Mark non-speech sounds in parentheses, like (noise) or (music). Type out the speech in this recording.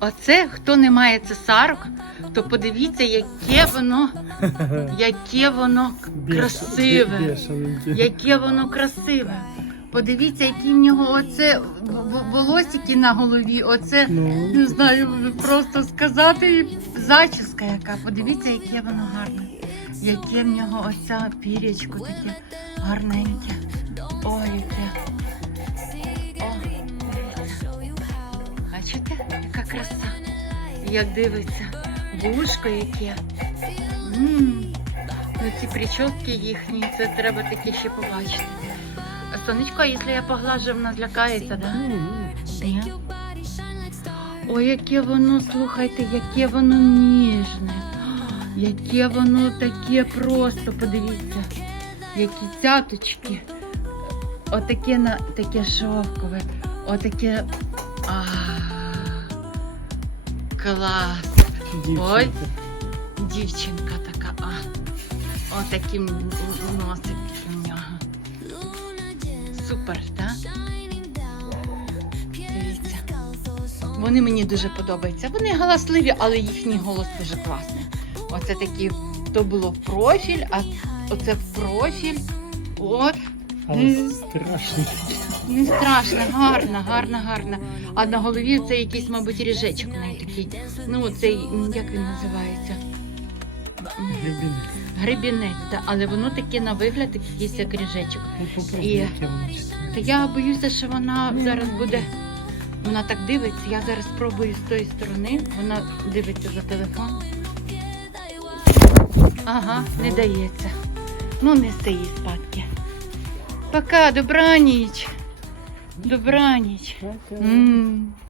Оце, хто не має цесарок, то подивіться, яке воно, (laughs) яке воно красиве. Яке воно красиве. Подивіться, які в нього оце волосики на голові. Оце Ну, не знаю просто сказати. І Зачіска яка. Подивіться, яке воно гарне. Яке в нього оця пірячко таке гарненьке. Ой, яке. Бачите, краса. Як дивиться. Вушко яке. м Ну ці прически їхні, це треба таке ще побачити. А сонечко, якщо я поглажу, вона злякається, да? Ні? Ой, яке воно, слухайте, яке воно ніжне. Яке воно таке просто, подивіться. Які цяточки. Отаке на таке шовкове. Отаке. А, клас. Ой. дівчинка. Така. А. Отаким носик у нього. Супер, так? Дивіться. Вони мені дуже подобаються. Вони галасливі, але їхній голос дуже класний. Оце такі, то було профіль, а оце профіль. От. Але страшно. Не страшно, гарна, гарна, гарна. А на голові це якийсь, мабуть, ріжечок неї такий. Ну, цей, як він називається? М, Грибінець. Гребінець, да, але воно таке на вигляд, якийсь як ріжечок. Ну, попробуй, І-. Та я боюся, що вона зараз буде. Вона так дивиться. Я зараз спробую з тої сторони. Вона дивиться за телефон. Ага, не дається. Ну, не стої спадки. Пока, добраніч. Добраніч. М.